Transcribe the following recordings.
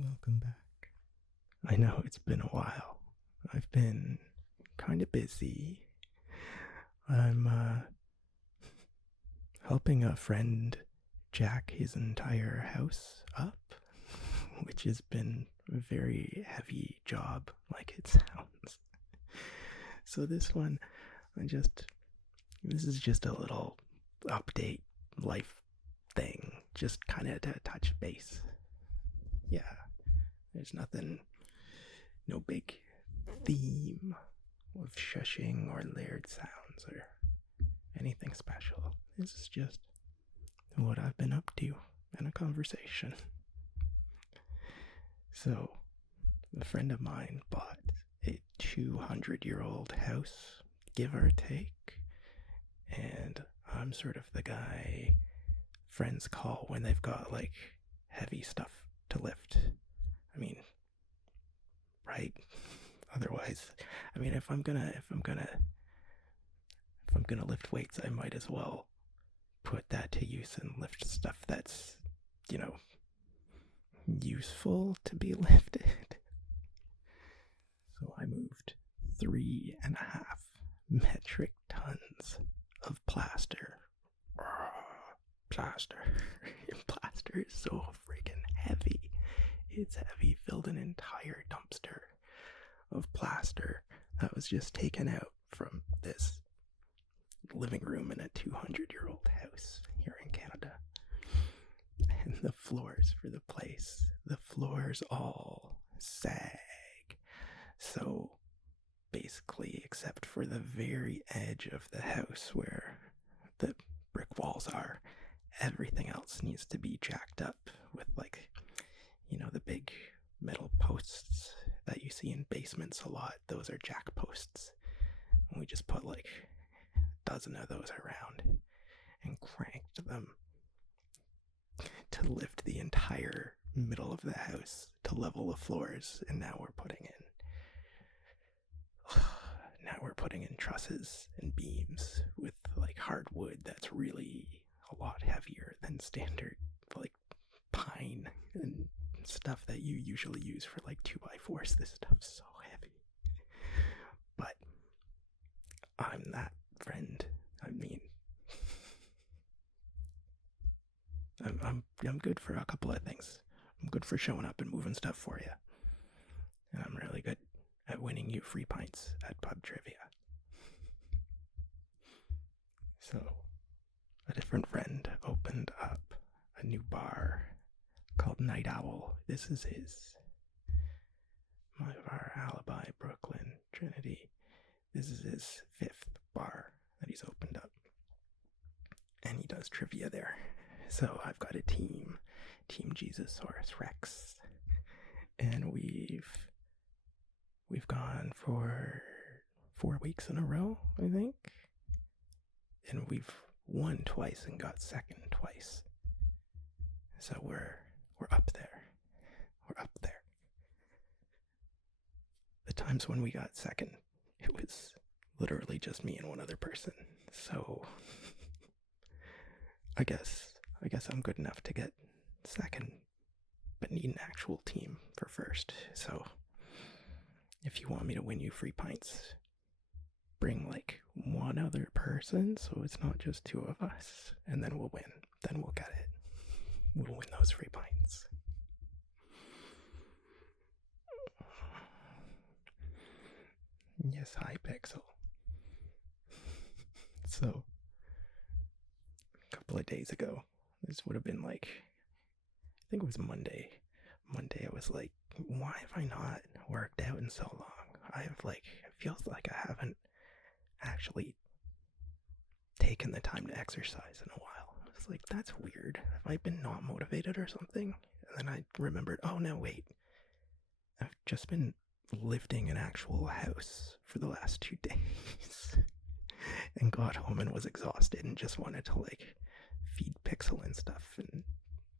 Welcome back. I know it's been a while. I've been kind of busy. I'm helping a friend jack his entire house up, which has been a very heavy job, like it sounds. So this is just a little update life thing, just kind of to touch base. Yeah, there's nothing, no big theme of shushing or layered sounds or anything special. This is just what I've been up to in a conversation. So, a friend of mine bought a 200-year-old house, give or take, and I'm sort of the guy friends call when they've got like heavy stuff to lift. I mean, right? Otherwise, I mean, if I'm gonna lift weights, I might as well put that to use and lift stuff that's, you know, useful to be lifted. So I moved 3.5 metric tons of plaster. Plaster. Plaster is so freaking heavy. It's heavy, filled an entire dumpster of plaster that was just taken out from this living room in a 200-year-old house here in Canada. And the floors for the place, the floors all sag. So basically, except for the very edge of the house where the brick walls are, everything else needs to be jacked up with, like, you know, the big metal posts that you see in basements a lot. Those are jack posts. And we just put like a dozen of those around and cranked them to lift the entire middle of the house to level the floors. And now we're putting in trusses and beams with like hardwood that's really a lot heavier than standard like pine and stuff that you usually use for like 2x4s. This stuff's so heavy. But I'm that friend. I mean, I'm good for a couple of things. I'm good for showing up and moving stuff for you. And I'm really good at winning you free pints at pub trivia. So, a different friend opened up a new bar called Night Owl. This is his. My bar, Alibi, Brooklyn, Trinity. This is his 5th bar that he's opened up. And he does trivia there. So I've got a team, Team Jesusaurus Rex. And we've gone for 4 weeks in a row, I think. And we've won twice and got second twice. So we're up there. We're up there. The times when we got second, it was literally just me and one other person. So I guess I'm good enough to get second, but need an actual team for first. So if you want me to win you free pints, bring like one other person so it's not just 2 of us, and then we'll win. Then we'll get it. We'll win those free pints. Yes, hi, Pixel. So, a couple of days ago, this would have been like, I think it was Monday. I was like, why have I not worked out in so long? It feels like I haven't actually taken the time to exercise in a while. I was like, that's weird. Have I been not motivated or something? And then I remembered, oh no, wait. I've just been lifting an actual house for the last 2 days. And got home and was exhausted and just wanted to like feed Pixel and stuff and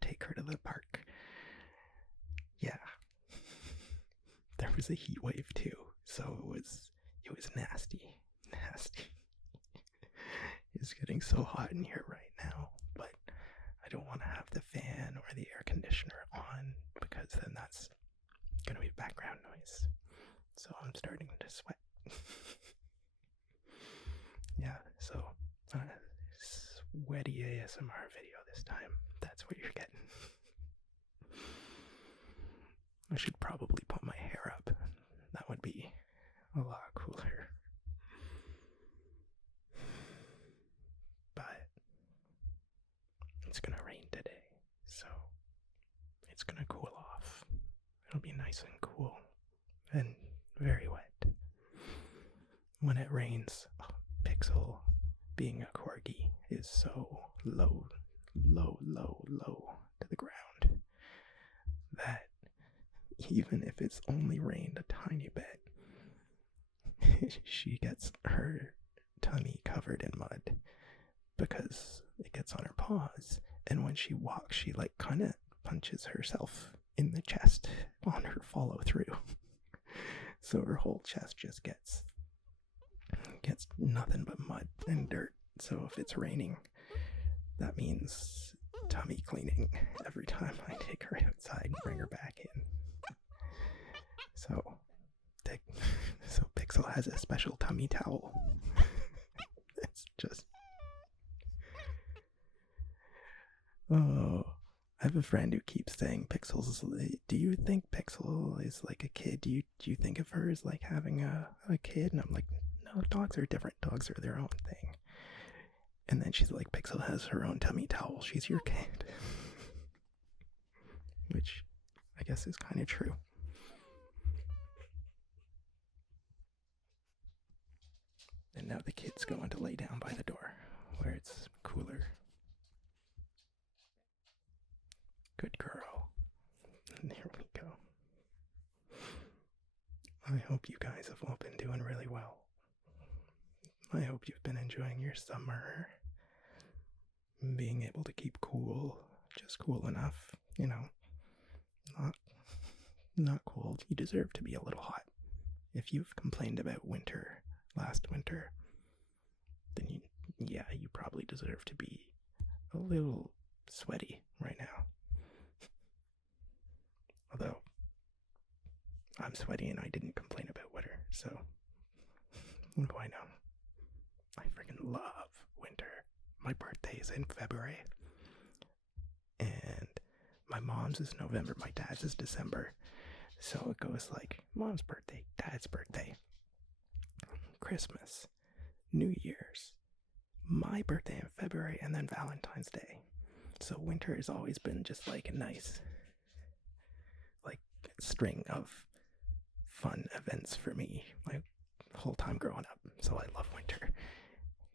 take her to the park. Yeah. There was a heat wave too, so it was nasty. It's getting so hot in here right now, but I don't want to have the fan or the air conditioner on because because then that's gonna be background noise. So I'm starting to sweat. Yeah, so sweaty ASMR video this time. That's what you're getting. I should probably put my hair up. That would be a lot cooler. But it's gonna rain today, so it's gonna cool off. It'll be nice and cool and very wet. When it rains, Pixel, being a corgi, is so low to the ground that even if it's only rained a tiny bit, she gets her tummy covered in mud because it gets on her paws, and when she walks, she like kind of punches herself in the chest on her follow through. So her whole chest just gets nothing but mud and dirt. So if it's raining, that means tummy cleaning every time I take her outside and bring her back in. So Pixel has a special tummy towel. It's just... Oh, I have a friend who keeps saying Pixel's... Do you think Pixel is like a kid? Do you think of her as like having a kid? And I'm like, no, dogs are different. Dogs are their own thing. And then she's like, Pixel has her own tummy towel. She's your kid. Which I guess is kind of true. And now the kid's going to lay down by the door where it's cooler. Good girl. And there we go. I hope you guys have all been doing really well. I hope you've been enjoying your summer. Being able to keep cool, just cool enough, you know. Not cold. You deserve to be a little hot. If you've complained about winter last winter, then you probably deserve to be a little sweaty right now. Although I'm sweaty and I didn't complain about winter, so what do I know? I freaking love winter. My birthday's in February, and my mom's is November, my dad's is December. So it goes like mom's birthday, dad's birthday, Christmas, New Year's, my birthday in February, and then Valentine's Day. So winter has always been just like a nice like string of fun events for me my whole time growing up. So I love winter.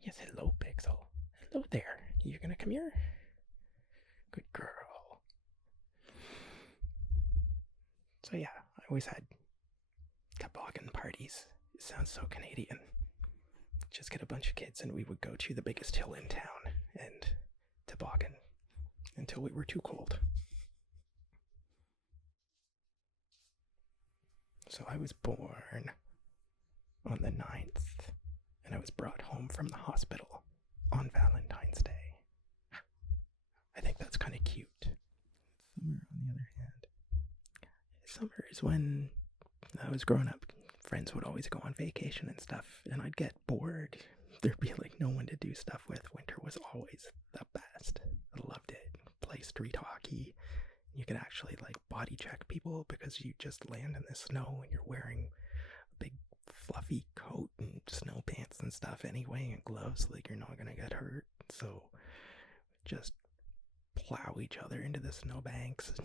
Yes, hello Pixel. Hello there. You gonna come here? Good girl. So yeah, I always had toboggan parties. It sounds so Canadian. Just get a bunch of kids and we would go to the biggest hill in town and toboggan until we were too cold. So I was born on the 9th, and I was brought home from the hospital on Valentine's Day. I think that's kind of cute. Summer, on the other hand. Summer is when I was growing up. Friends would always go on vacation and stuff, and I'd get bored. There'd be like no one to do stuff with. Winter was always the best. I loved it. Play street hockey. You could actually like body check people because you just land in the snow and you're wearing a big fluffy coat and snow pants and stuff anyway, and gloves, like you're not gonna get hurt. So just plow each other into the snowbanks,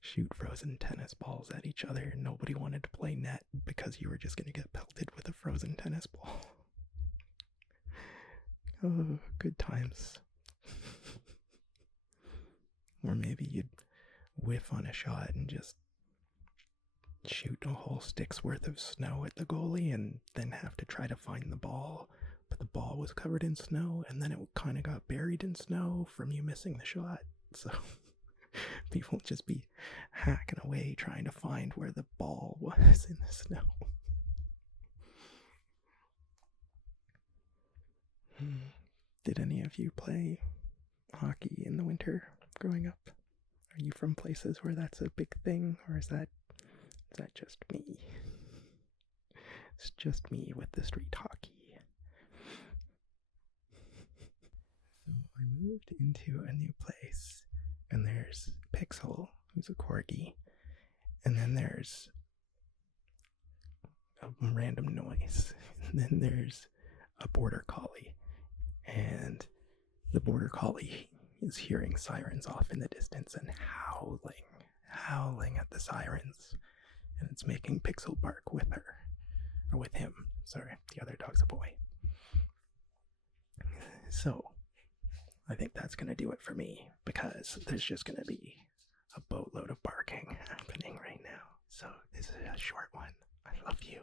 shoot frozen tennis balls at each other. Nobody wanted to play net because you were just gonna get pelted with a frozen tennis ball. Oh, good times. Or maybe you'd whiff on a shot and just shoot a whole stick's worth of snow at the goalie and then have to try to find the ball, but the ball was covered in snow and then it kind of got buried in snow from you missing the shot. So people would just be hacking away trying to find where the ball was in the snow. Did any of you play hockey in the winter growing up? Are you from places where that's a big thing, or is that just me? It's just me with the street hockey. So I moved into a new place, and there's Pixel, who's a corgi, and then there's a random noise, and then there's a border collie, and the border collie is hearing sirens off in the distance and howling at the sirens, and it's making Pixel bark with her, or with him. Sorry, the other dog's a boy. So, I think that's gonna do it for me, because there's just gonna be a boatload of barking happening right now. So, this is a short one. I love you.